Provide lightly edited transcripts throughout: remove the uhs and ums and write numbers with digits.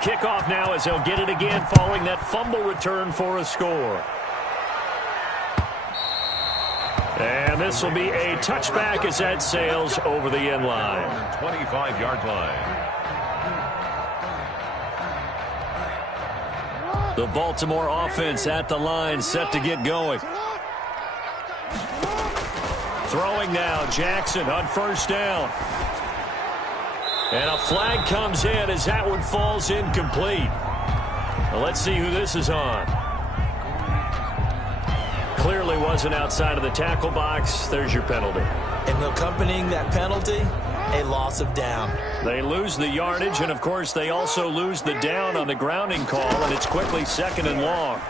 kickoff now as they'll get it again following that fumble return for a score. And this will be a touchback as that sails over the end line. 25-yard line. The Baltimore offense at the line, set to get going. Throwing now, Jackson on first down. And a flag comes in as that one falls incomplete. Well, let's see who this is on. Clearly wasn't outside of the tackle box. There's your penalty. And accompanying that penalty, a loss of down. They lose the yardage, and, of course, they also lose the down on the grounding call, and it's quickly 2nd and long.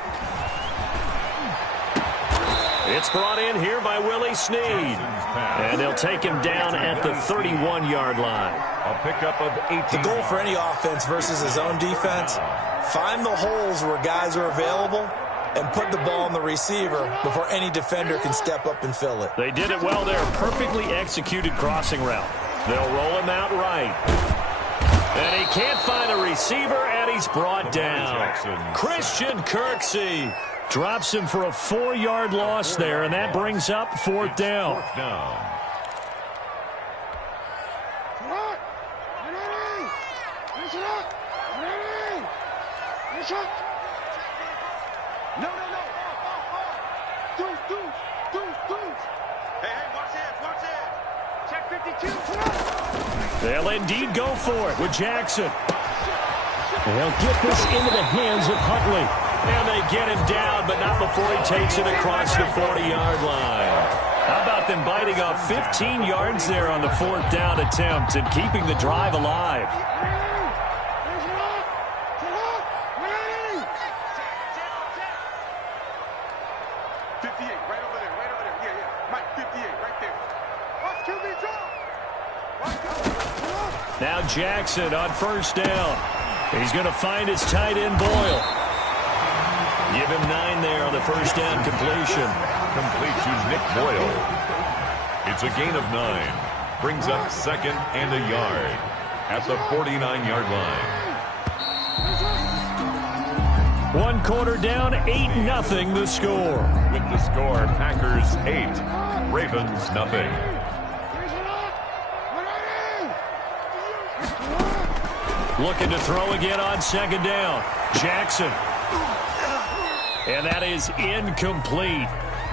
It's brought in here by Willie Snead. And they'll take him down at the 31-yard line. A pickup of 18. The goal for any offense versus his own defense, find the holes where guys are available and put the ball on the receiver before any defender can step up and fill it. They did it well there. Perfectly executed crossing route. They'll roll him out right. And he can't find a receiver, and he's brought down. Christian Kirksey drops him for a 4-yard loss there, and that brings up 4th down. They'll indeed go for it with Jackson. They'll get this into the hands of Huntley. And they get him down, but not before he takes it across the 40-yard line. How about them biting off 15 yards there on the 4th down attempt and keeping the drive alive? Now Jackson on first down. He's going to find his tight end Boyle. Give him 9 there on the first down completion. Complete to Nick Boyle. It's a gain of 9. Brings up 2nd and a yard at the 49-yard line. 1 quarter down, 8-0 the score. With the score, Packers 8, Ravens nothing. Looking to throw again on 2nd down. Jackson. And that is incomplete.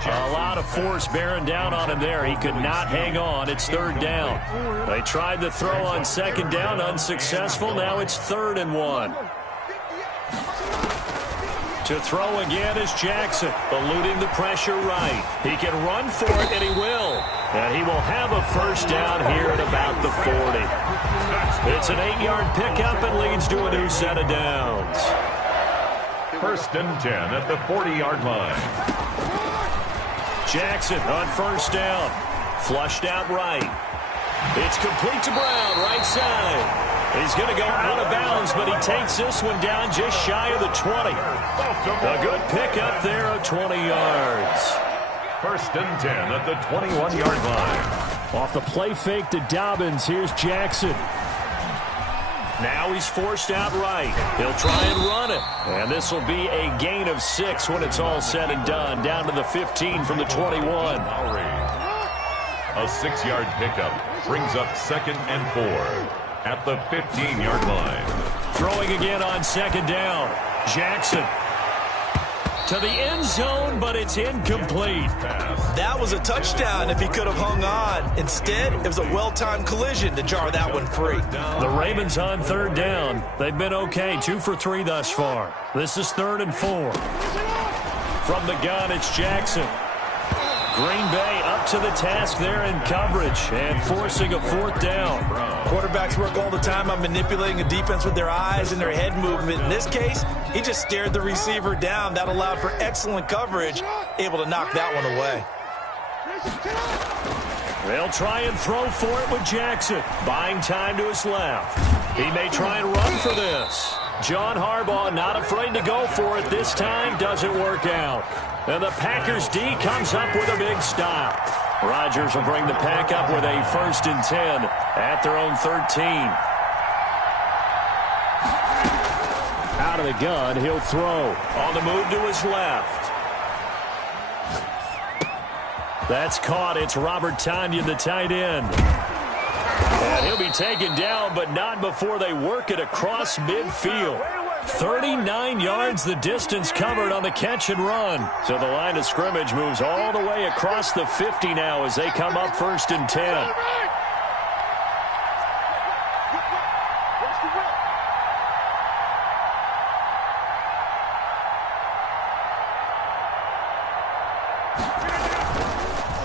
A lot of force bearing down on him there. He could not hang on. It's 3rd down. They tried to throw on 2nd down, unsuccessful. Now it's 3rd and 1. To throw again is Jackson, eluding the pressure right. He can run for it, and he will. And he will have a first down here at about the 40. It's an 8-yard pickup and leads to a new set of downs. 1st and 10 at the 40-yard line. Jackson on first down. Flushed out right. It's complete to Brown, right side. He's going to go out of bounds, but he takes this one down just shy of the 20. A good pickup there of 20 yards. 1st and 10 at the 21-yard line. Off the play fake to Dobbins, here's Jackson. Now he's forced out right. He'll try and run it. And this will be a gain of 6 when it's all said and done. Down to the 15 from the 21. A 6-yard pickup brings up 2nd and 4 at the 15-yard line. Throwing again on 2nd down. Jackson to the end zone, but it's incomplete. That was a touchdown if he could have hung on. Instead, it was a well-timed collision to jar that one free. The Ravens on 3rd down. They've been okay, 2 for 3 thus far. This is 3rd and 4. From the gun, it's Jackson. Green Bay up to the task there in coverage and forcing a 4th down. Quarterbacks work all the time on manipulating a defense with their eyes and their head movement. In this case, he just stared the receiver down. That allowed for excellent coverage, able to knock that one away. They'll try and throw for it with Jackson. Buying time to his left. He may try and run for this. John Harbaugh not afraid to go for it this time. Doesn't work out. And the Packers D comes up with a big stop. Rodgers will bring the Pack up with a 1st and 10 at their own 13. out of the gun. He'll throw. On the move to his left. That's caught. It's Robert Tonyan, the tight end. And he'll be taken down, but not before they work it across midfield. 39 yards the distance covered on the catch and run. So the line of scrimmage moves all the way across the 50 now as they come up 1st and 10.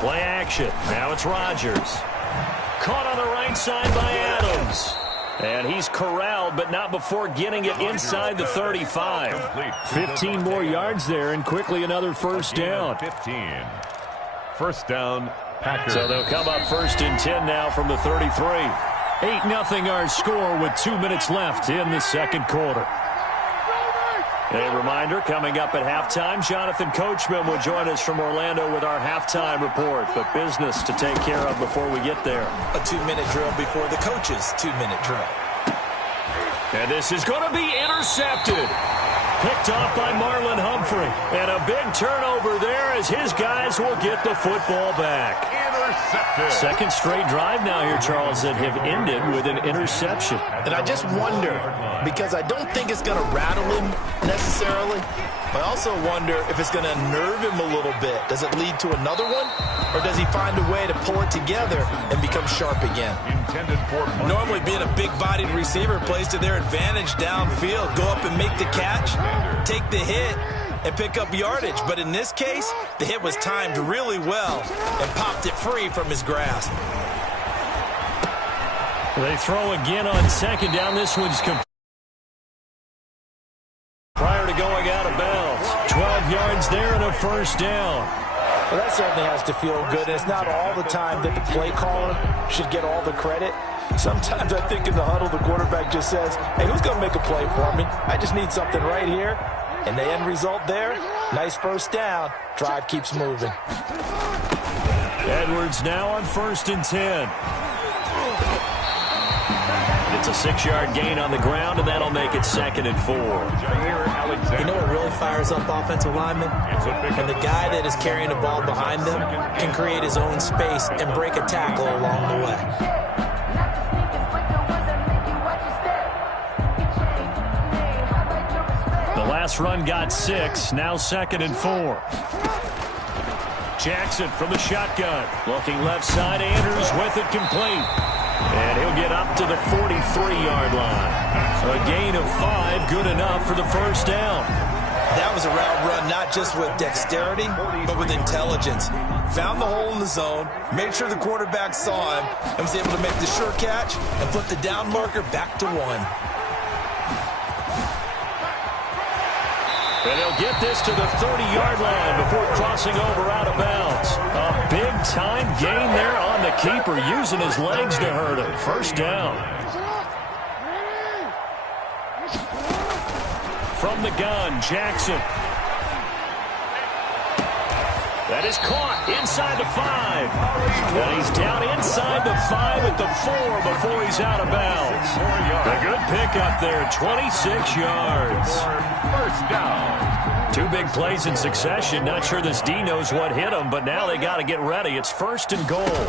Play action. Now it's Rodgers. Caught on the right side by Adams. And he's corralled, but not before getting it inside the 35. 15 more yards there, and quickly another first down. 15. First down, Packers. So they'll come up 1st and 10 now from the 33. 8-0 our score with 2 minutes left in the second quarter. A reminder, coming up at halftime, Jonathan Coachman will join us from Orlando with our halftime report. But business to take care of before we get there. A 2-minute drill before the coach's 2-minute drill. And this is going to be intercepted. Picked off by Marlon Humphrey. And a big turnover there as his guys will get the football back. Intercepted. Second straight drive now here, Charles, that have ended with an interception. And I just wonder, because I don't think it's going to rattle him necessarily, but I also wonder if it's going to nerve him a little bit. Does it lead to another one? Or does he find a way to pull it together and become sharp again? Intended for Normally being a big-bodied receiver plays to their advantage downfield. Go up and make the catch, take the hit, and pick up yardage. But in this case, the hit was timed really well and popped it free from his grasp. They throw again on second down. This one's complete. Prior to going out of bounds. 12 yards there and a first down. Well, that certainly has to feel good. It's not all the time that the play caller should get all the credit. Sometimes I think in the huddle, the quarterback just says, hey, who's going to make a play for me? I just need something right here. And the end result there, nice first down. Drive keeps moving. Edwards now on 1st and 10. It's a 6-yard gain on the ground, and that'll make it 2nd and 4. You know what really fires up offensive linemen? And the guy that is carrying the ball behind them can create his own space and break a tackle along the way. The last run got 6, now 2nd and 4. Jackson from the shotgun. Looking left side, Andrews with it complete. And he'll get up to the 43-yard line. A gain of 5, good enough for the first down. That was a route run not just with dexterity, but with intelligence. Found the hole in the zone, made sure the quarterback saw him, and was able to make the sure catch and flip the down marker back to 1. And he'll get this to the 30-yard line before crossing over out of bounds. A big-time gain there on the keeper, using his legs to hurt him. First down. From the gun, Jackson. That is caught inside the 5. And he's down inside the 5 at the 4 before he's out of bounds. A good pickup there, 26 yards. First down. 2 big plays in succession. Not sure this D knows what hit him, but now they got to get ready. It's 1st and goal.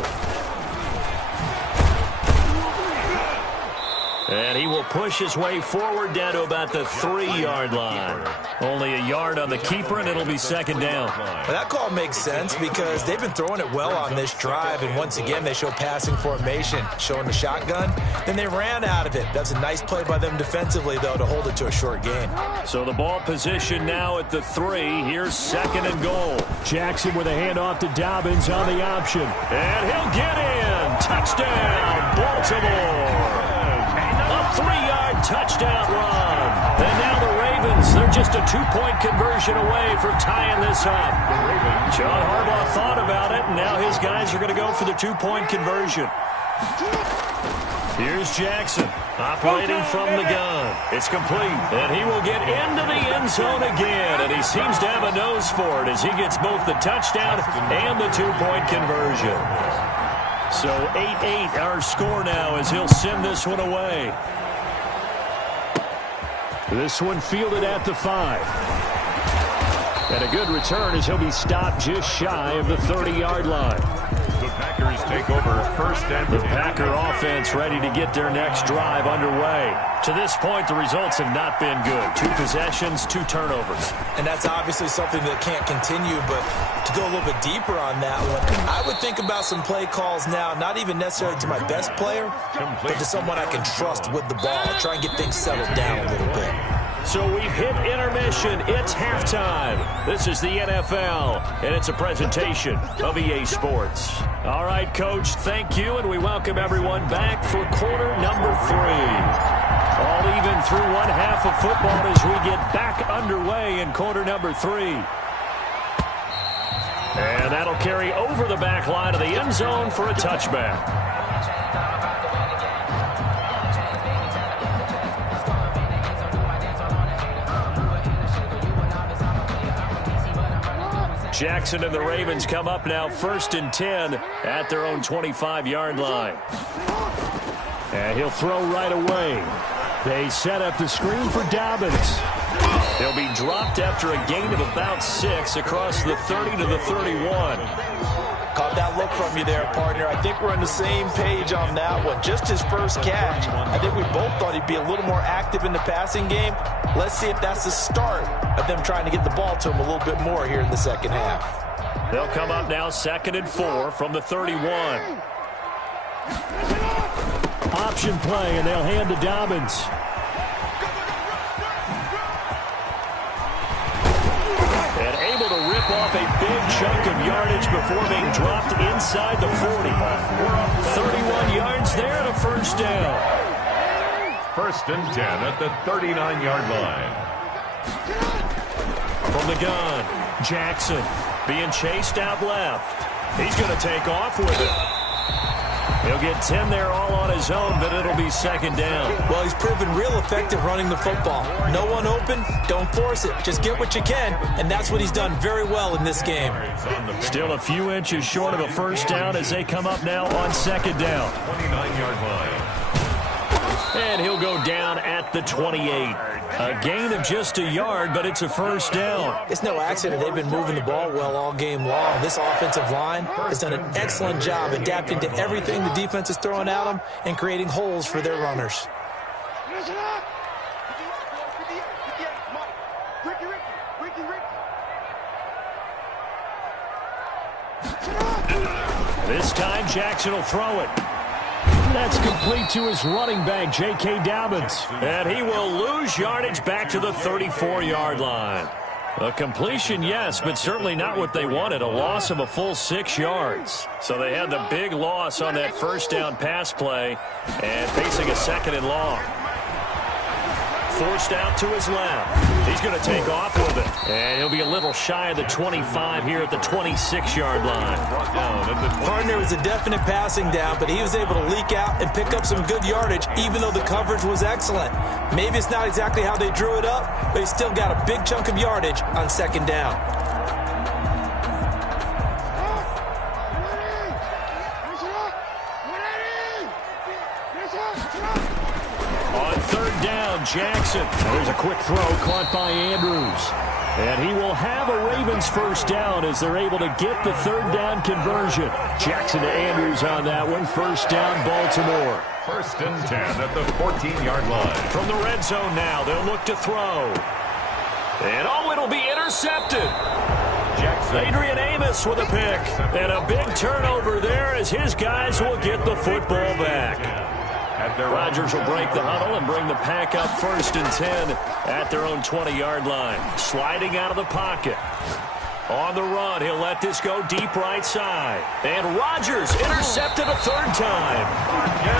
And he will push his way forward down to about the 3-yard line. Only a yard on the keeper, and it'll be 2nd down. Well, that call makes sense because they've been throwing it well on this drive, and once again they show passing formation, showing the shotgun. Then they ran out of it. That's a nice play by them defensively, though, to hold it to a short gain. So the ball position now at the 3. Here's 2nd and goal. Jackson with a handoff to Dobbins on the option. And he'll get in. Touchdown, Baltimore. A 3-yard touchdown run. And now the Ravens, they're just a 2-point conversion away from tying this up. John Harbaugh thought about it, and now his guys are going to go for the 2-point conversion. Here's Jackson operating from the gun. It's complete, and he will get into the end zone again, and he seems to have a nose for it as he gets both the touchdown and the 2-point conversion. So 8-8 our score now as he'll send this one away. This one fielded at the 5. And a good return as he'll be stopped just shy of the 30-yard line. The Packers take over first and 10. The Packer offense ready to get their next drive underway. To this point, the results have not been good. 2 possessions, 2 turnovers. And that's obviously something that can't continue, but to go a little bit deeper on that one, I would think about some play calls now, not even necessarily to my best player, but to someone I can trust with the ball. Try and get things settled down a little bit. So we've hit intermission. It's halftime. This is the NFL, and it's a presentation of EA Sports. All right, Coach, thank you, and we welcome everyone back for quarter number 3. All even through one half of football as we get back underway in quarter number 3. And that'll carry over the back line of the end zone for a touchback. Jackson and the Ravens come up now 1st and 10 at their own 25-yard line. And he'll throw right away. They set up the screen for Dobbins. He'll be dropped after a gain of about 6 across the 30 to the 31. Caught that look from you there, partner. I think we're on the same page on that one. Just his first catch. I think we both thought he'd be a little more active in the passing game. Let's see if that's the start of them trying to get the ball to him a little bit more here in the second half. They'll come up now 2nd and 4 from the 31. Option play, and they'll hand to Dobbins. And able to rip off a big chunk of yardage before being dropped inside the 40. 31 yards there and a first down. 1st and 10 at the 39-yard line. From the gun, Jackson being chased out left. He's going to take off with it. He'll get 10 there all on his own, but it'll be 2nd down. Well, he's proven real effective running the football. No one open, don't force it. Just get what you can, and that's what he's done very well in this game. Still a few inches short of a first down as they come up now on 2nd down. 29-yard line. And he'll go down at the 28. A gain of just a yard, but it's a first down. It's no accident they've been moving the ball well all game long. This offensive line has done an excellent job adapting to everything the defense is throwing at them and creating holes for their runners. This time Jackson will throw it. That's complete to his running back, J.K. Dobbins. And he will lose yardage back to the 34-yard line. A completion, yes, but certainly not what they wanted. A loss of a full 6 yards. So they had the big loss on that first down pass play and facing a 2nd and long. Forced out to his left. He's going to take off with it. And he'll be a little shy of the 25 here at the 26-yard line. Partner was a definite passing down, but he was able to leak out and pick up some good yardage, even though the coverage was excellent. Maybe it's not exactly how they drew it up, but he still got a big chunk of yardage on 2nd down. On 3rd down, Jackson. There's a quick throw caught by Andrews. And he will have a Ravens first down as they're able to get the 3rd down conversion. Jackson to Andrews on that one. First down, Baltimore. 1st and 10 at the 14-yard line. From the red zone now, they'll look to throw. And it'll be intercepted. Jackson. Adrian Amos with a pick. And a big turnover there as his guys will get the football back. Rodgers will break the huddle and bring the pack up 1st and 10 at their own 20-yard line. Sliding out of the pocket. On the run, he'll let this go deep right side. And Rodgers intercepted a 3rd time.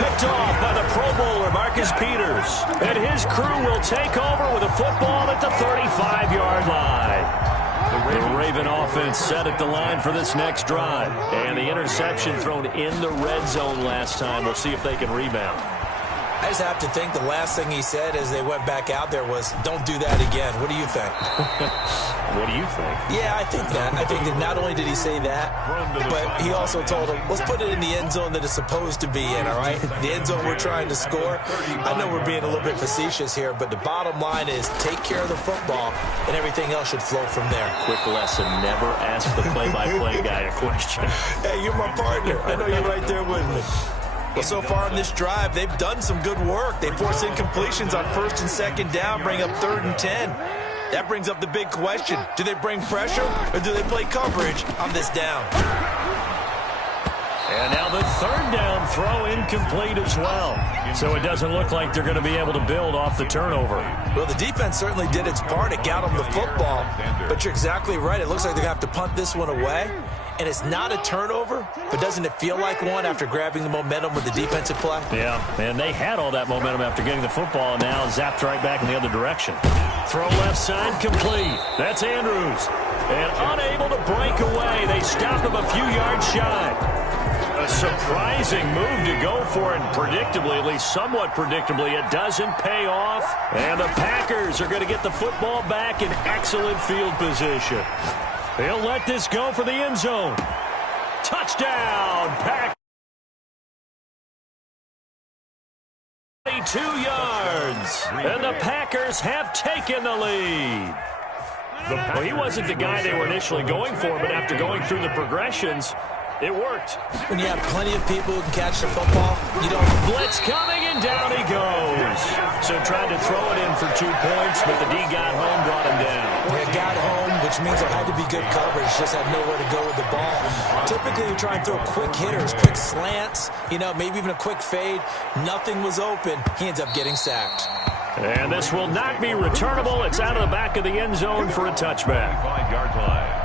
Picked off by the Pro Bowler, Marcus Peters. And his crew will take over with a football at the 35-yard line. The Raven offense set at the line for this next drive. And the interception thrown in the red zone last time. We'll see if they can rebound. I just have to think the last thing he said as they went back out there was, don't do that again. What do you think? What do you think? Yeah, I think that. I think that not only did he say that, but he also told him, let's put it in the end zone that it's supposed to be in, all right? The end zone we're trying to score. I know we're being a little bit facetious here, but the bottom line is take care of the football, and everything else should flow from there. Quick lesson, never ask the play-by-play guy a question. Hey, you're my partner. I know you're right there with me. Well, so far in this drive, they've done some good work. They force incompletions on 1st and 2nd down, bring up 3rd and 10. That brings up the big question. Do they bring pressure or do they play coverage on this down? And now the 3rd down throw incomplete as well. So it doesn't look like they're going to be able to build off the turnover. Well, the defense certainly did its part. It got them the football. But you're exactly right. It looks like they're going to have to punt this one away. And it's not a turnover, but doesn't it feel like one after grabbing the momentum with the defensive play? Yeah, and they had all that momentum after getting the football, and now zapped right back in the other direction. Throw left side complete. That's Andrews. And unable to break away. They stop him a few yards shy. A surprising move to go for it, and predictably, at least somewhat predictably, it doesn't pay off. And the Packers are going to get the football back in excellent field position. They'll let this go for the end zone. Touchdown, Packers. 22 yards. And the Packers have taken the lead. Well, he wasn't the guy they were initially going for, but after going through the progressions, it worked. When you have plenty of people who can catch the football, you don't... Blitz coming, and down he goes. So tried to throw it in for 2 points, but the D got home, brought him down. They got home, which means there had to be good coverage. Just had nowhere to go with the ball. Typically, you try and throw quick hitters, quick slants, maybe even a quick fade. Nothing was open. He ends up getting sacked. And this will not be returnable. It's out of the back of the end zone for a touchback. 5-yard line.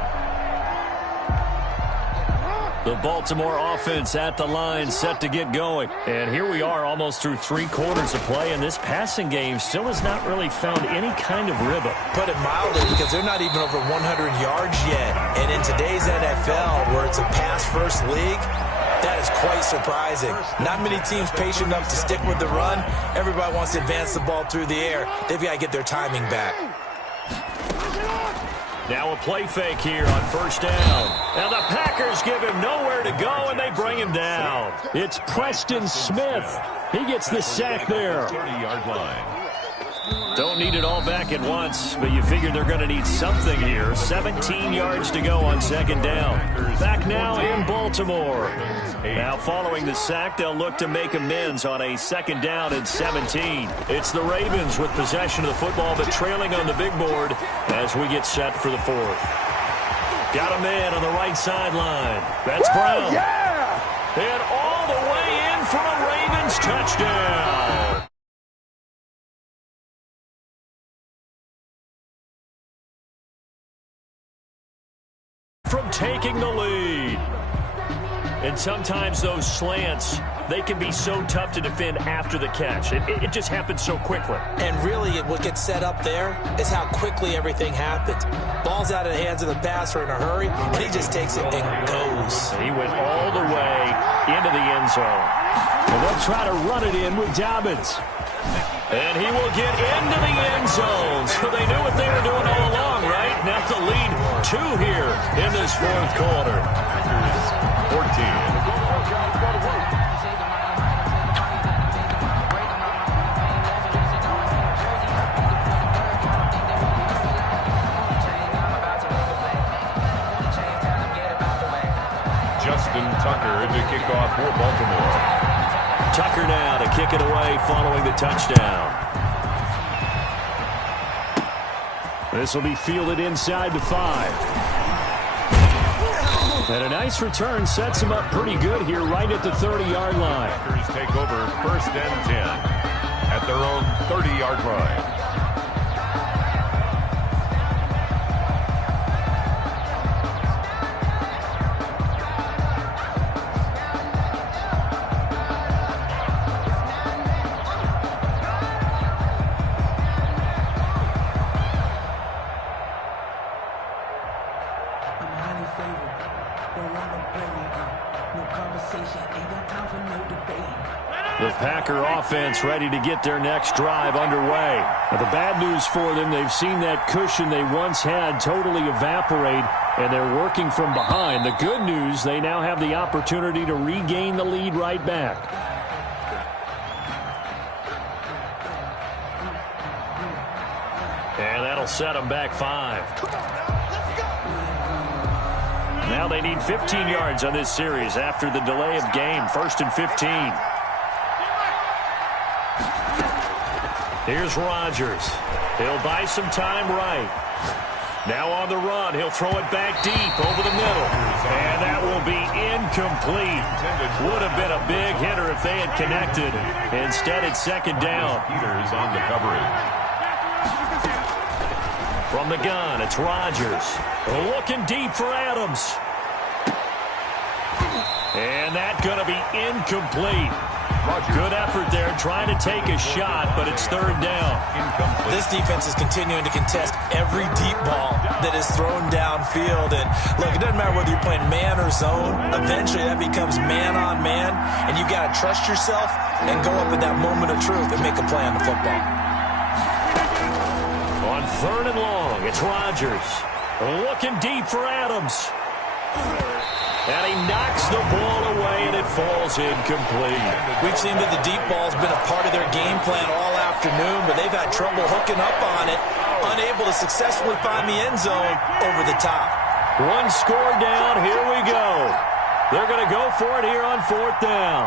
The Baltimore offense at the line, set to get going. And here we are almost through 3 quarters of play, and this passing game still has not really found any kind of rhythm. Put it mildly, because they're not even over 100 yards yet. And in today's NFL, where it's a pass-first league, that is quite surprising. Not many teams patient enough to stick with the run. Everybody wants to advance the ball through the air. They've got to get their timing back. Now a play fake here on 1st down. And the Packers give him nowhere to go, and they bring him down. It's Preston Smith. He gets the sack there. 30-yard line. Don't need it all back at once, but you figure they're going to need something here. 17 yards to go on 2nd down. Back now in Baltimore. Now following the sack, they'll look to make amends on a 2nd down and 17. It's the Ravens with possession of the football, but trailing on the big board as we get set for the 4th. Got a man on the right sideline. That's Brown. Yeah! And all the way in for a Ravens touchdown. From taking the lead. And sometimes those slants, they can be so tough to defend after the catch. It just happens so quickly. And really, what gets set up there is how quickly everything happens. Ball's out of the hands of the passer in a hurry, and he just takes it and goes. He went all the way into the end zone. And they'll try to run it in with Dobbins. And he will get into the end zone. So they knew what they were doing all along, right? Now the lead 2 here in this 4th quarter. 14. Justin Tucker to kick off for Baltimore. Tucker now to kick it away following the touchdown. This will be fielded inside the 5. And a nice return sets him up pretty good here right at the 30-yard line. Packers take over 1st and 10 at their own 30-yard line. The Packer offense ready to get their next drive underway. Now, the bad news for them, they've seen that cushion they once had totally evaporate, and they're working from behind. The good news, they now have the opportunity to regain the lead right back. And that'll set them back 5. Now they need 15 yards on this series after the delay of game. 1st and 15. Here's Rodgers. He'll buy some time right. Now on the run, he'll throw it back deep over the middle. And that will be incomplete. Would have been a big hitter if they had connected. Instead, it's 2nd down. Peters on the coverage. From the gun, it's Rodgers. Looking deep for Adams. And that's going to be incomplete. Good effort there, trying to take a shot, but it's 3rd down. This defense is continuing to contest every deep ball that is thrown downfield. And look, it doesn't matter whether you're playing man or zone. Eventually, that becomes man on man, and you got to trust yourself and go up at that moment of truth and make a play on the football. On 3rd and long, it's Rodgers. Looking deep for Adams. And he knocks the ball away, and it falls incomplete. We've seen that the deep ball's been a part of their game plan all afternoon, but they've had trouble hooking up on it, unable to successfully find the end zone over the top. 1 score down. Here we go. They're going to go for it here on 4th down.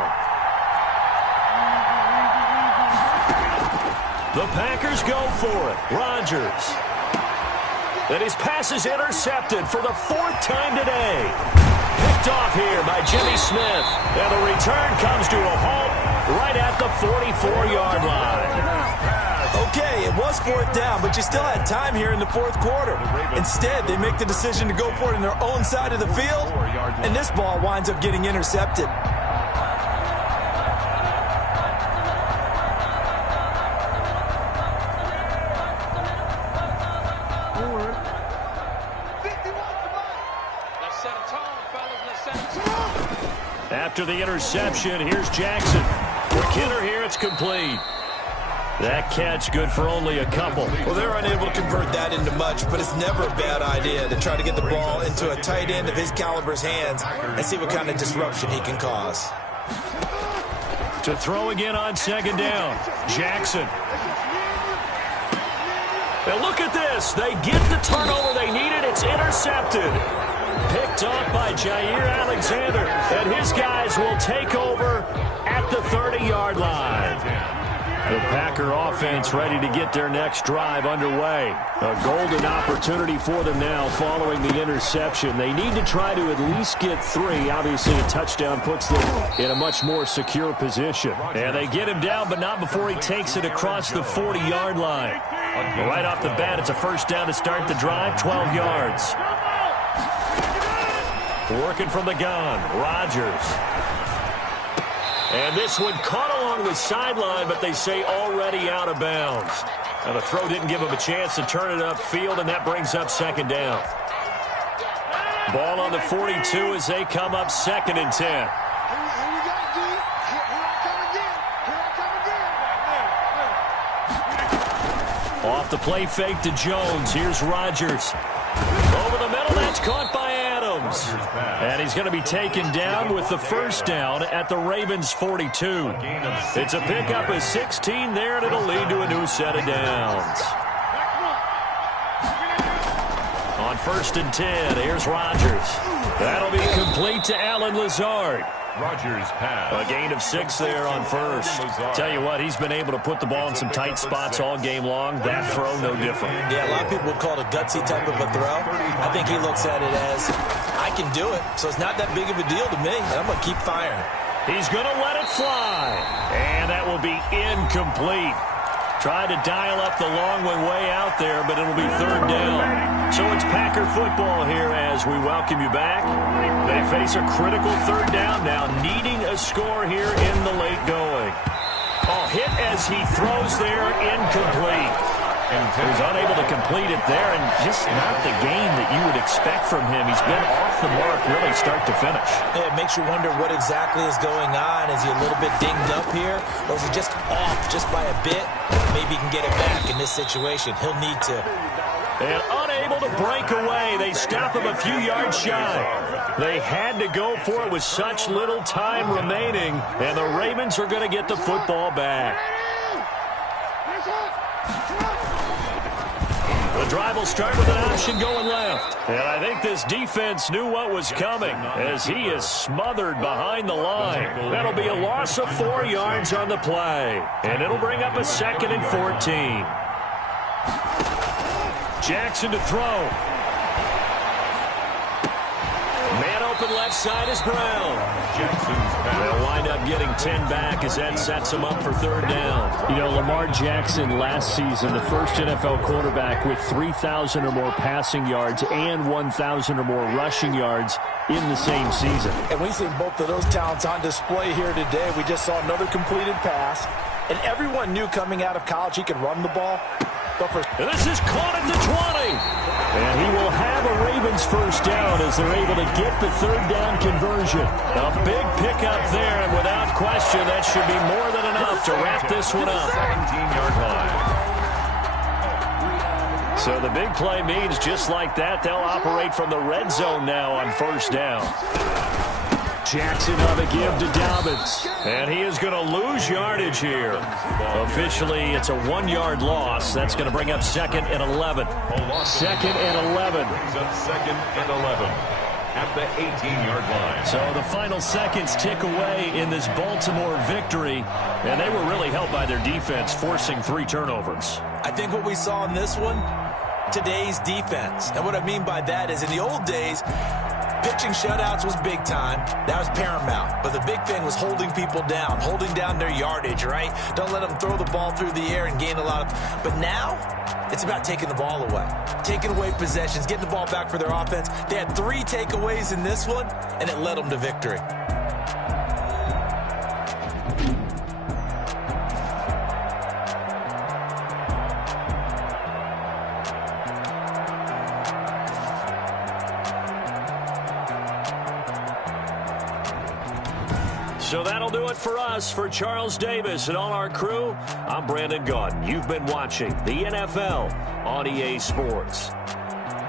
The Packers go for it. Rodgers. And his pass is intercepted for the 4th time today. Picked off here by Jimmy Smith. And the return comes to a halt right at the 44-yard line. Okay, it was 4th down, but you still had time here in the 4th quarter. Instead, they make the decision to go for it on their own side of the field, and this ball winds up getting intercepted. After the interception, here's Jackson. For Kidder here, it's complete. That catch good for only a couple. Well, they're unable to convert that into much, but it's never a bad idea to try to get the ball into a tight end of his caliber's hands and see what kind of disruption he can cause. To throw again on 2nd down, Jackson. Now look at this. They get the turnover they needed. It's intercepted. Picked off by Jair Alexander. And his guys will take over at the 30-yard line. The Packer offense ready to get their next drive underway. A golden opportunity for them now following the interception. They need to try to at least get 3. Obviously, a touchdown puts them in a much more secure position. And they get him down, but not before he takes it across the 40-yard line. Right off the bat, it's a 1st down to start the drive, 12 yards. Working from the gun, Rodgers. And this one caught along the sideline, but they say already out of bounds. Now, the throw didn't give him a chance to turn it upfield, and that brings up 2nd down. Ball on the 42 as they come up 2nd and 10. Off the play fake to Jones. Here's Rodgers. Over the middle, that's caught by Adams. And he's going to be taken down with the 1st down at the Ravens' 42. It's a pickup of 16 there, and it'll lead to a new set of downs. On 1st and 10, here's Rodgers. That'll be complete to Allen Lazard. Rodgers pass. A gain of 6 there on 1st. Tell you what, he's been able to put the ball in some tight spots all game long. That throw, no different. Yeah, a lot of people would call it a gutsy type of a throw. I think he looks at it as, I can do it, so it's not that big of a deal to me, and I'm going to keep firing. He's going to let it fly. And that will be incomplete. Tried to dial up the long one way out there, but it'll be 3rd down. So it's Packer football here as we welcome you back. They face a critical 3rd down now, needing a score here in the late going. Oh, hit as he throws there, incomplete. He's unable to complete it there, and just not the game that you would expect from him. He's been off the mark really start to finish. Yeah, it makes you wonder what exactly is going on. Is he a little bit dinged up here, or is he just off just by a bit? Maybe he can get it back in this situation. He'll need to. And unable to break away. They stop him a few yards shy. They had to go for it with such little time remaining, and the Ravens are going to get the football back. The drive will start with an option going left. And I think this defense knew what was coming as he is smothered behind the line. That'll be a loss of 4 yards on the play. And it'll bring up a 2nd and 14. Jackson to throw. Man open left side is Brown. They'll wind up getting 10 back as that sets him up for 3rd down. You know, Lamar Jackson last season, the first NFL quarterback with 3,000 or more passing yards and 1,000 or more rushing yards in the same season. And we've seen both of those talents on display here today. We just saw another completed pass. And everyone knew coming out of college he could run the ball. And this is caught at the 20. And he will have a Ravens 1st down as they're able to get the 3rd down conversion. A big pickup there, and without question, that should be more than enough to wrap this one up. 17-yard line. So the big play means just like that, they'll operate from the red zone now on 1st down. Jackson on the give to Dobbins. And he is going to lose yardage here. Officially, it's a 1-yard loss. That's going to bring up 2nd and 11. 2nd and 11. Brings up 2nd and 11 at the 18-yard line. So the final seconds tick away in this Baltimore victory. And they were really helped by their defense, forcing 3 turnovers. I think what we saw in this one, today's defense. And what I mean by that is in the old days, pitching shutouts was big time. That was paramount. But the big thing was holding people down, holding down their yardage, right? Don't let them throw the ball through the air and gain a lot of... But now, it's about taking the ball away. Taking away possessions, getting the ball back for their offense. They had 3 takeaways in this one, and it led them to victory. So that'll do it for us. For Charles Davis and all our crew, I'm Brandon Gaudin. You've been watching the NFL on EA Sports.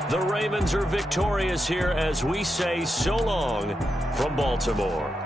The Ravens are victorious here as we say so long from Baltimore.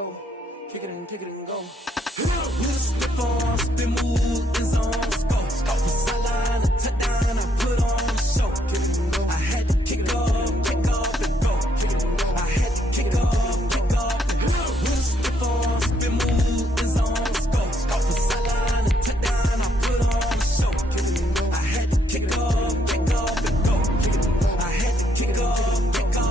go. Kick it and go. With stiff on, spin move, in zone, scope. From sideline to touchdown, I put on a show. I had to kick off and go. I had to kick off and go. With stiff on, spin move, in zone, scope. From sideline to touchdown, I put on a show. I had to kick off and go. I had to kick off and go.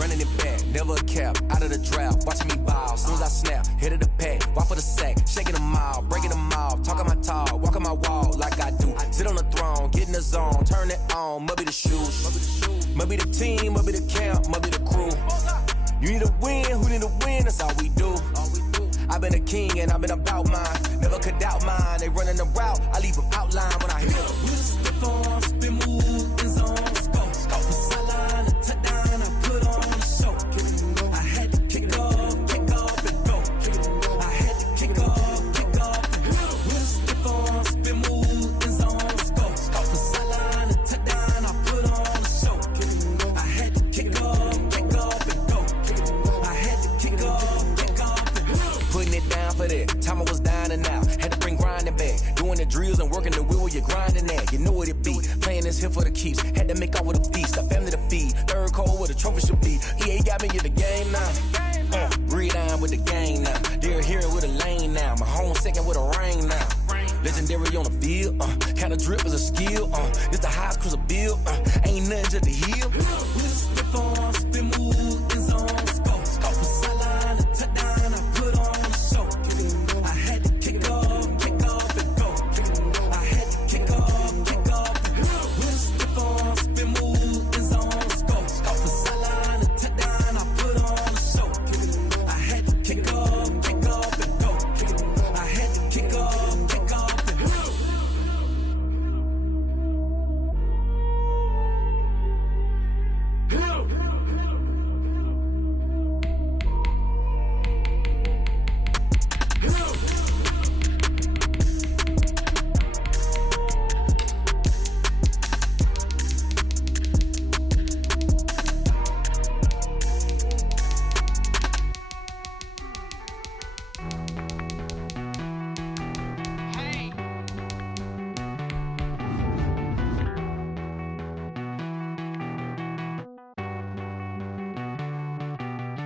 Running it back, never a cap, out of the draft, watching me ball. Soon as I snap, hit of the pack, walk for the sack, shaking them all, breaking them off, talking my talk, walking my wall like I do. Sit on the throne, get in the zone, turn it on, must be the shoes, must be the team, must be the camp, must be the crew. You need a win, who need a win, that's all we do. I've been a king and I've been about mine, never could doubt mine. They running the route, I leave them outline when I hit them. With a stiff on, spin move, in zone, scope. From sideline to touchdown, I put on a show. I had to kick off and go. I had to kick off and go. With a stiff on, spin move, in zone, scope. From sideline to touchdown, I put on a show. I had to kick off and go. I had to kick off and go. Putting it down for that, time I was down and out. Had to bring grinding back, doing the drills and working the wheel where you're grinding at. You know what it be, playing this here for the keeps. Had to make off with a feast, a family to feed. Third cold where the trophy should be. EA got me in the game now. Breathe on with the game now. They're here with a lane now. My home second with a ring now. Legendary on the field, kind of drip is a skill. It's the highest cruiser bill, ain't nothing just to heal. With a stiff on, spin move, in zone, scope. From sideline to touchdown, I put on a show. I had to kick off and go. I had to kick off and go. With a stiff on, spin move, in zone, scope. From sideline to touchdown, I put on a show. I had to kick off and go. I had to kick off and go.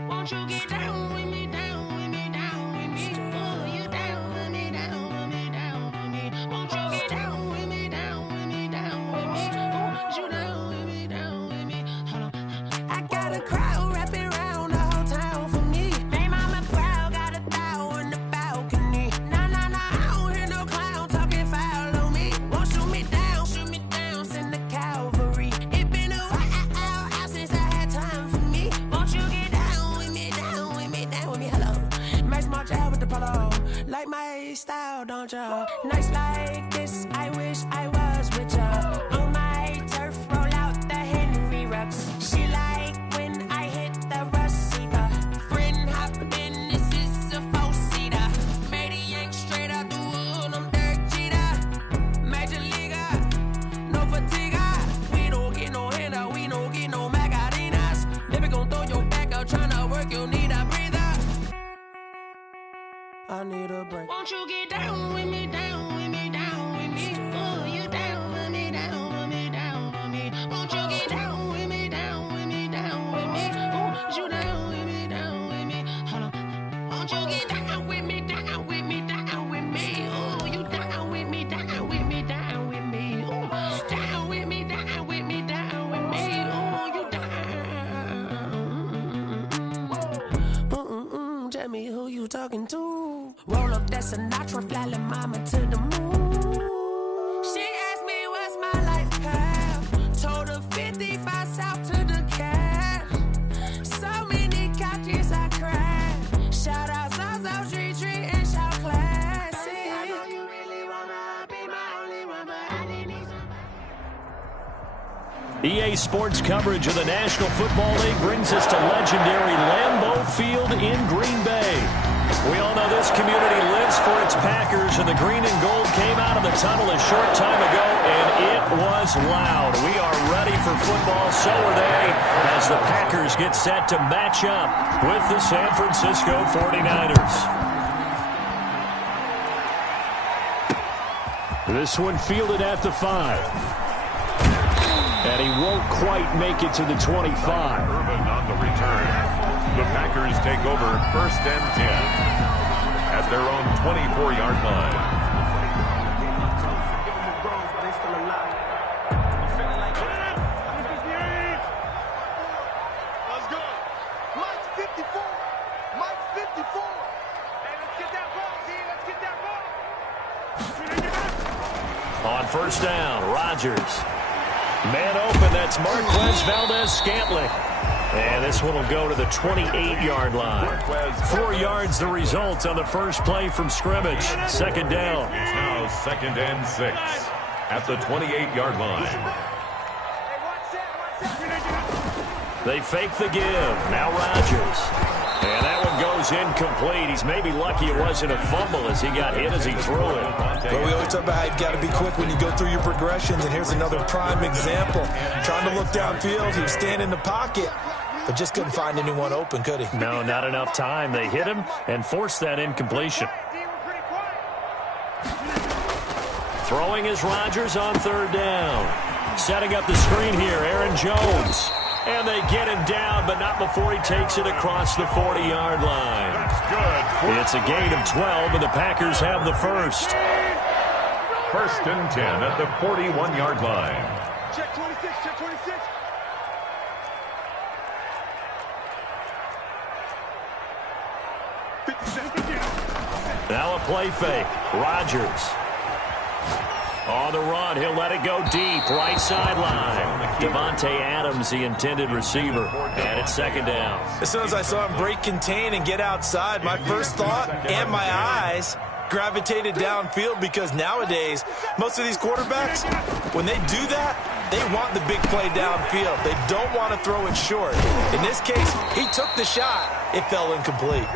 Won't you get down with me, down with me, down with me? Oh, you down with me, down with me, down with me. Won't you get down with me, down with me, down with me? Oh, you down with me, down with me? Hold on. I got a crowd wrapping around the whole town for me. Hey, mama proud, got a thou in the balcony. Nah, I don't hear no clown talking foul on me. Won't shoot me down, send the cavalry. It been a while since I had time for me. Won't you get down with me, down with me, down with me? Hello. Max March out with the polo. Like my style, don't ya? Nights like this, I wish I was with ya. On my turf, roll out the Henry Rux. She like when I hit the receiver. Friend hop in, this is a four-seater. Made a yank straight out the wood, I'm Derek Jeter. Major leaguer, no fatigue. We don't get no handout, we don't get no Macarinas. Never gon' throw your back out, tryna work, you need a breather. I need a break. Won't you get down with me, down with me, down with me? Oh, you down with me, down with me, down with me? Won't you get down with me, down with me, down with me? Oh, you down with me, down with me? Hold on. Won't you get down with me, down with me, down with me? Oh, you down with me, down with me, down with me? Oh, down with me, down with me, down with me? Oh, you down. Tell me who you talking to. Roll up that Sinatra, fly la mama to the moon. She asked me what's my life path. Told her 55 south to the cab. So many couches I cried. Shout out South Street and shout classic. I know you really wanna be my only one, but I didn't need somebody. EA Sports coverage of the National Football League brings us to legendary Lambeau Field in Green Bay. We all know this community lives for its Packers, Packers and the green and gold came out of the tunnel a short time ago, and it was loud. We are ready for football, so are they, as the Packers get set to match up with the San Francisco 49ers. This one fielded at the 5. And he won't quite make it to the 25. Urban on the return. The Packers take over 1st and 10 at their own 24-yard line. Let's go. Mike's 54. Mike's 54. Hey, let's get that ball, Z. Let's get that ball. On 1st down, Rodgers. Man open, that's Marquez Valdez-Scantling. And this one will go to the 28-yard line. 4 yards the result on the first play from scrimmage. 2nd down. It's now 2nd and 6 at the 28-yard line. They fake the give. Now Rodgers. And that one goes incomplete. He's maybe lucky it wasn't a fumble as he got hit as he threw it. But we always talk about how you've got to be quick when you go through your progressions, and here's another prime example. Trying to look downfield, he was standing in the pocket, but just couldn't find anyone open, could he? No, not enough time. They hit him and forced that incompletion. Throwing is Rodgers on 3rd down. Setting up the screen here, Aaron Jones. And they get him down, but not before he takes it across the 40-yard line. That's good. It's a gain of 12, and the Packers have the first. 1st and 10 at the 41-yard line. Check 26, check 26. Now a play fake. Rodgers. On the run, he'll let it go deep, right sideline. Devontae Adams, the intended receiver, and it's 2nd down. As soon as I saw him break contain and get outside, my first thought and my eyes gravitated downfield, because nowadays, most of these quarterbacks, when they do that, they want the big play downfield. They don't want to throw it short. In this case, he took the shot. It fell incomplete.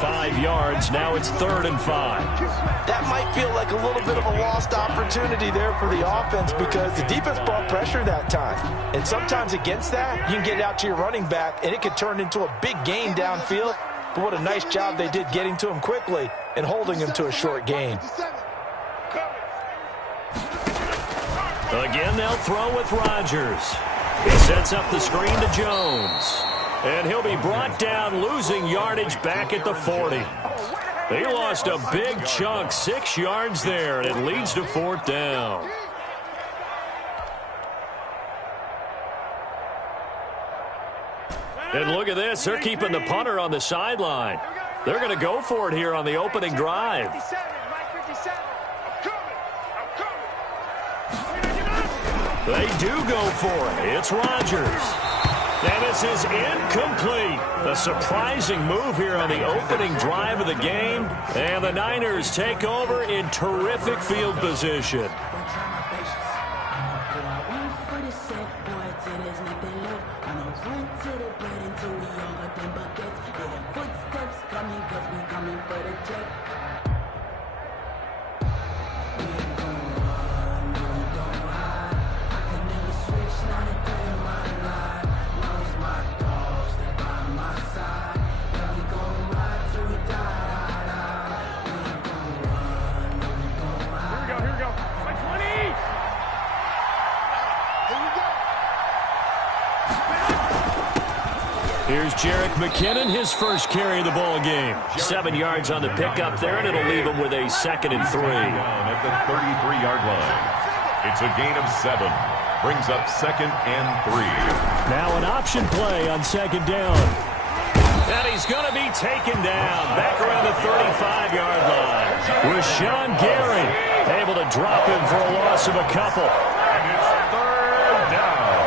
5 yards, now it's 3rd and 5. That might feel like a little bit of a lost opportunity there for the offense, because the defense brought pressure that time. And sometimes against that, you can get out to your running back, and it could turn into a big gain downfield. But what a nice job they did getting to him quickly and holding him to a short gain. Again, they'll throw with Rodgers. He sets up the screen to Jones. And he'll be brought down, losing yardage back at the 40. They lost a big chunk, 6 yards there, and it leads to 4th down. And look at this. They're keeping the punter on the sideline. They're going to go for it here on the opening drive. They do go for it. It's Rodgers. And this is incomplete. A surprising move here on the opening drive of the game. And the Niners take over in terrific field position. Here's Jerick McKinnon, his first carry of the ball game. 7 yards on the pickup there, and it'll leave him with a 2nd and 3. At the 33-yard line. It's a gain of 7. Brings up 2nd and 3. Now an option play on 2nd down. And he's going to be taken down back around the 35-yard line. Rashawn Gary able to drop him for a loss of a couple. And it's 3rd down.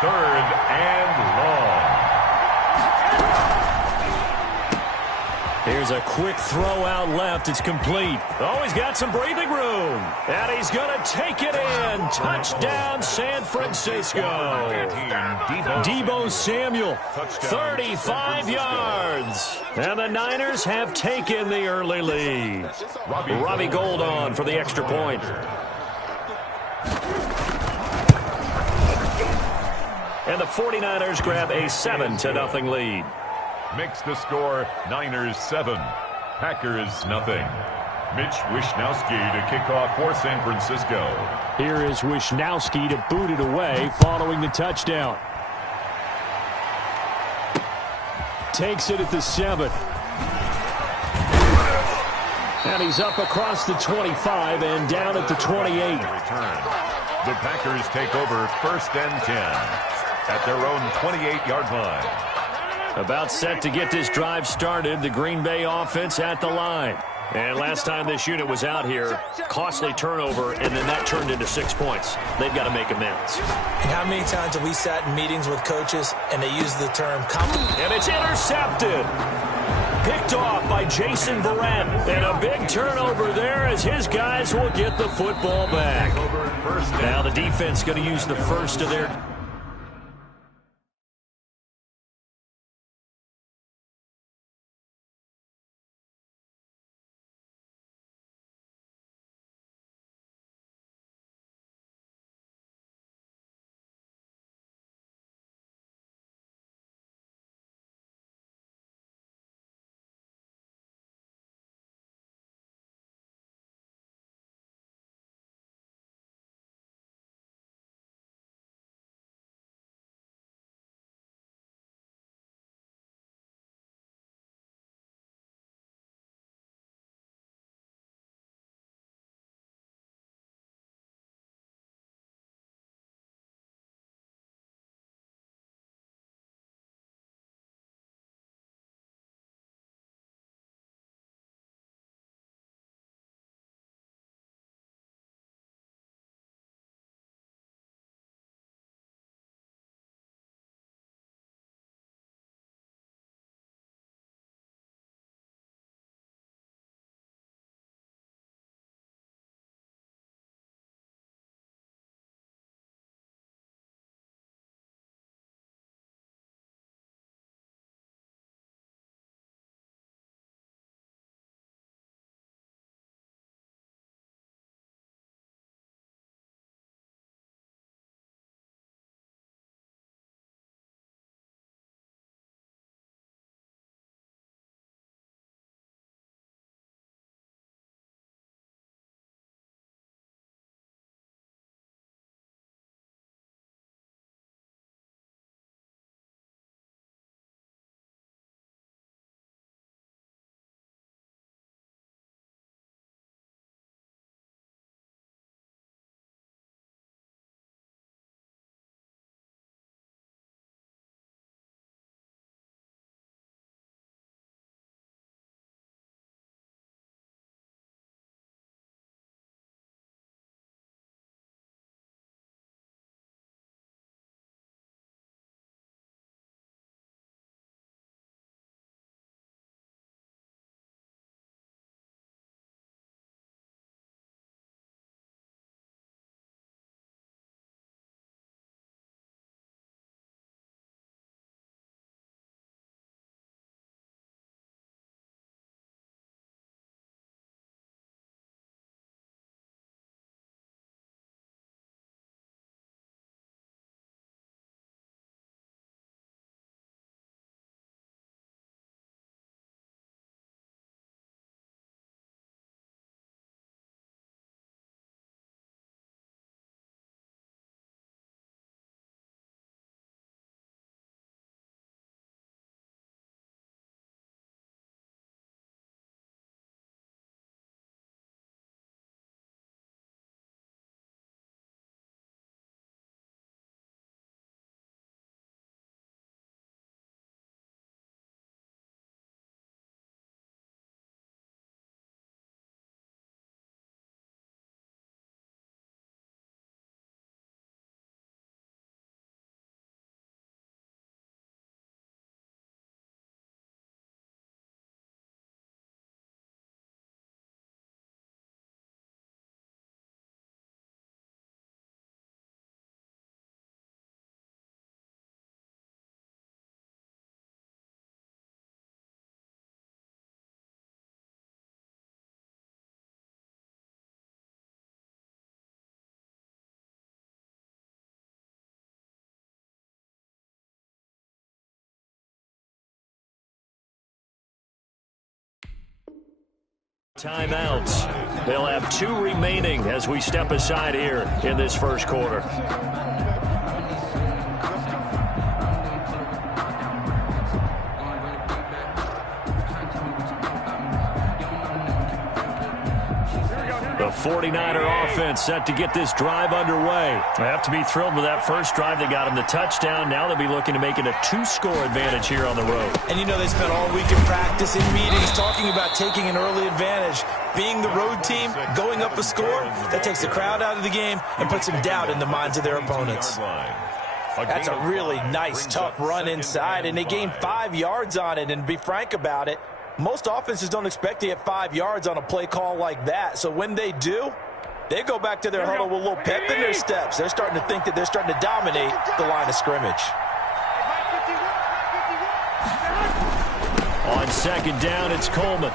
3rd and long. Here's a quick throw out left. It's complete. Oh, he's got some breathing room. And he's going to take it in. Touchdown, San Francisco. Deebo Samuel, 35 yards. And the Niners have taken the early lead. Robbie Gould on for the extra point. And the 49ers grab a 7-0 lead. Makes the score Niners 7, Packers nothing. Mitch Wishnowsky to kick off for San Francisco. Here is Wishnowsky to boot it away following the touchdown. Takes it at the 7. And he's up across the 25 and down at the 28. The Packers take over 1st and 10 at their own 28-yard line. About set to get this drive started, the Green Bay offense at the line. And last time this unit was out here, costly turnover, and then that turned into 6 points. They've got to make amends. And how many times have we sat in meetings with coaches and they use the term and it's intercepted. Picked off by Jason Verrett. And a big turnover there as his guys will get the football back. Now the defense going to use the first of their timeouts. They'll have 2 remaining as we step aside here in this first quarter. The 49er offense set to get this drive underway. They have to be thrilled with that first drive. They got them the touchdown. Now they'll be looking to make it a 2-score advantage here on the road. And you know they spent all week in practice, in meetings, talking about taking an early advantage. Being the road team, going up a score, that takes the crowd out of the game and puts some doubt in the minds of their opponents. That's a really nice, tough run inside, and they gained 5 yards on it. And to be frank about it, most offenses don't expect to get 5 yards on a play call like that. So when they do, they go back to their huddle with a little pep in their steps. They're starting to think that they're starting to dominate the line of scrimmage. On second down, it's Coleman.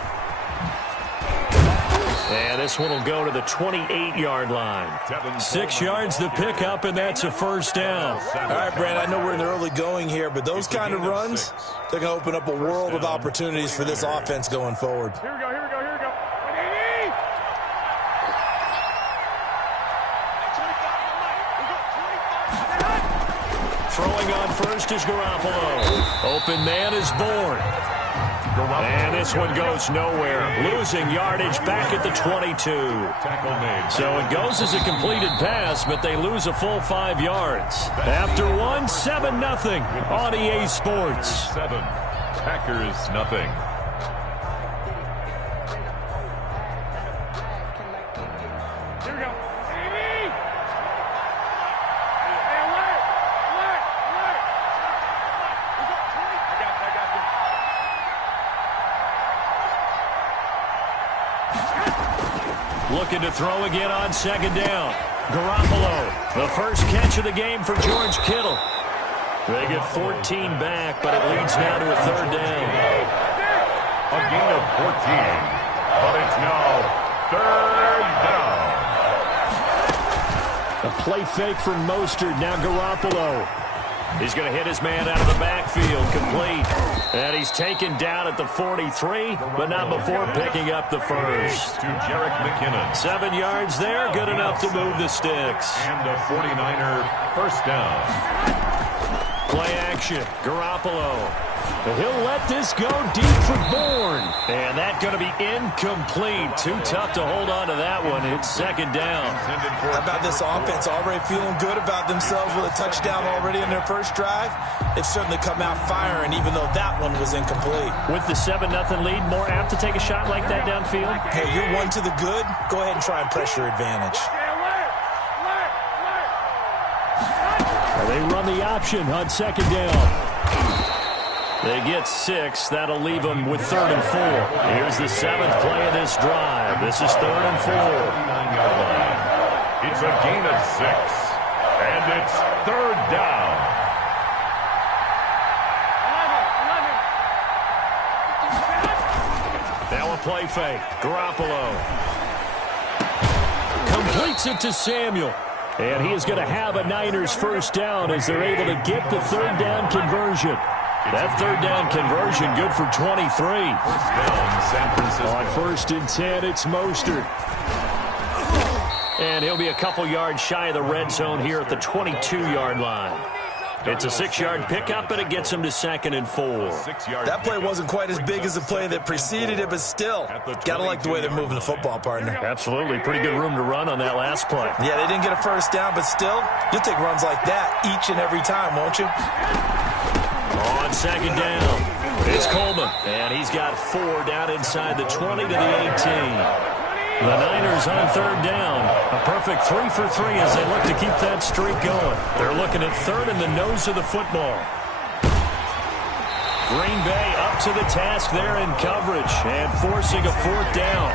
And this one will go to the 28-yard line. 6 yards the pickup, and that's a first down. All right, Brand, I know we're in the early going here, but those kind of runs, they're going to open up a world of opportunities for this offense going forward. Here we go. Throwing on first is Garoppolo. Open man is Bourne. And this one goes nowhere. Losing yardage back at the 22. So it goes as a completed pass, but they lose a full 5 yards. After one, 7-0 on EA Sports. 7. Packers nothing. Here we go. Looking to throw again on second down. Garoppolo, the first catch of the game for George Kittle. They get 14 back, but it leads now to a third down. A gain of 14, but it's now third down. A play fake from Mostert, now Garoppolo. He's going to hit his man out of the backfield, complete. And he's taken down at the 43, but not before picking up the first. To Jerick McKinnon. 7 yards there, good enough to move the sticks. And a 49er first down. Play action, Garoppolo. He'll let this go deep for Bourne. And that's going to be incomplete. Too tough to hold on to that one. It's second down. How about this offense already feeling good about themselves with a touchdown already in their first drive? They've certainly come out firing, even though that one was incomplete. With the 7-0 lead, more apt to take a shot like that downfield? Hey, you're one to the good. Go ahead and try and press your advantage. They run the option on second down. They get 6. That'll leave them with 3rd and 4. Here's the 7th play of this drive. This is 3rd and 4. It's a gain of 6. And it's third down. Now a play fake. Garoppolo completes it to Samuel. And he is going to have a Niners first down as they're able to get the third down conversion. That third down conversion good for 23. First down, San Francisco. On 1st and 10, it's Mostert. And he'll be a couple yards shy of the red zone here at the 22-yard line. It's a 6-yard pickup, but it gets him to 2nd and 4. That play wasn't quite as big as the play that preceded it, but still, gotta like the way they're moving the football, partner. Absolutely. Pretty good room to run on that last play. Yeah, they didn't get a first down, but still, you'll take runs like that each and every time, won't you? On second down, it's Coleman. And he's got 4 down inside the 20 to the 18. The Niners on third down. A perfect 3 for 3 as they look to keep that streak going. They're looking at 3rd in the nose of the football. Green Bay up to the task there in coverage and forcing a 4th down.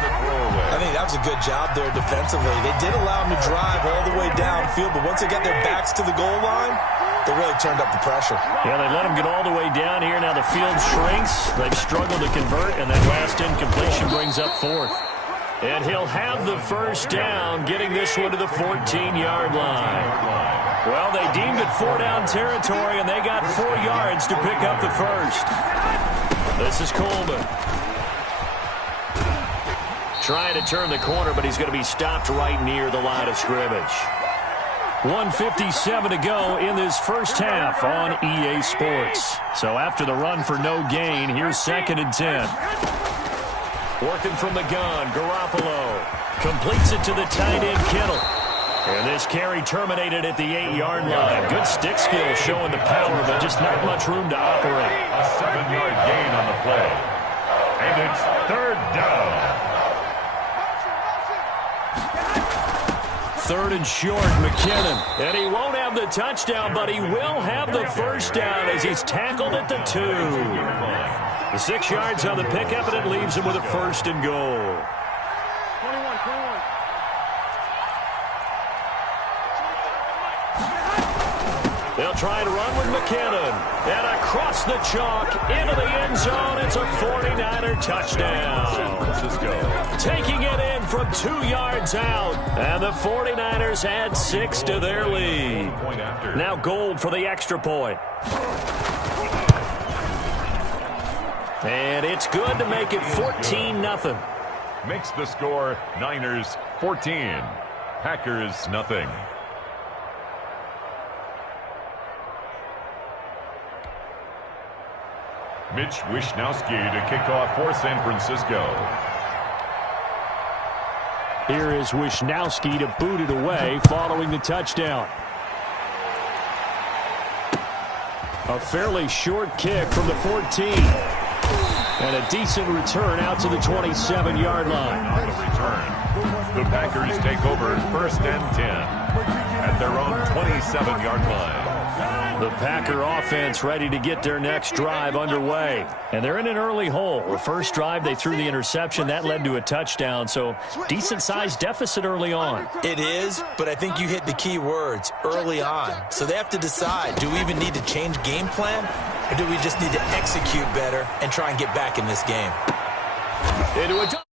I think that was a good job there defensively. They did allow them to drive all the way downfield, but once they got their backs to the goal line, they really turned up the pressure. Yeah, they let them get all the way down here. Now the field shrinks. They've struggled to convert, and that last incompletion brings up 4th. And he'll have the first down, getting this one to the 14-yard line. Well, they deemed it 4-down territory, and they got 4 yards to pick up the first. This is Coleman. Trying to turn the corner, but he's going to be stopped right near the line of scrimmage. 1:57 to go in this first half on EA Sports. So after the run for no gain, here's 2nd and 10. Working from the gun, Garoppolo completes it to the tight end, Kittle. And this carry terminated at the 8-yard line. Good stick skill showing the power, but just not much room to operate. A 7-yard gain on the play. And it's 3rd down. 3rd and short, McKinnon. And he won't have the touchdown, but he will have the first down as he's tackled at the 2. The 6 yards on the pickup, and it leaves him with a 1st and goal. 21. They'll try to run with McKinnon. And across the chalk, into the end zone. It's a 49er touchdown. Taking it in from 2 yards out. And the 49ers add 6 to their lead. Now Gold for the extra point. And it's good to make it 14-0. Makes the score Niners 14. Packers nothing. Mitch Wishnowsky to kick off for San Francisco. Here is Wishnowsky to boot it away following the touchdown. A fairly short kick from the 14. And a decent return out to the 27-yard line. On the return, the Packers take over 1st and 10 at their own 27-yard line. The Packer offense ready to get their next drive underway. And they're in an early hole. The first drive, they threw the interception. That led to a touchdown, so decent-sized deficit early on. It is, but I think you hit the key words, early on. So they have to decide, do we even need to change game plan, or do we just need to execute better and try and get back in this game? Into a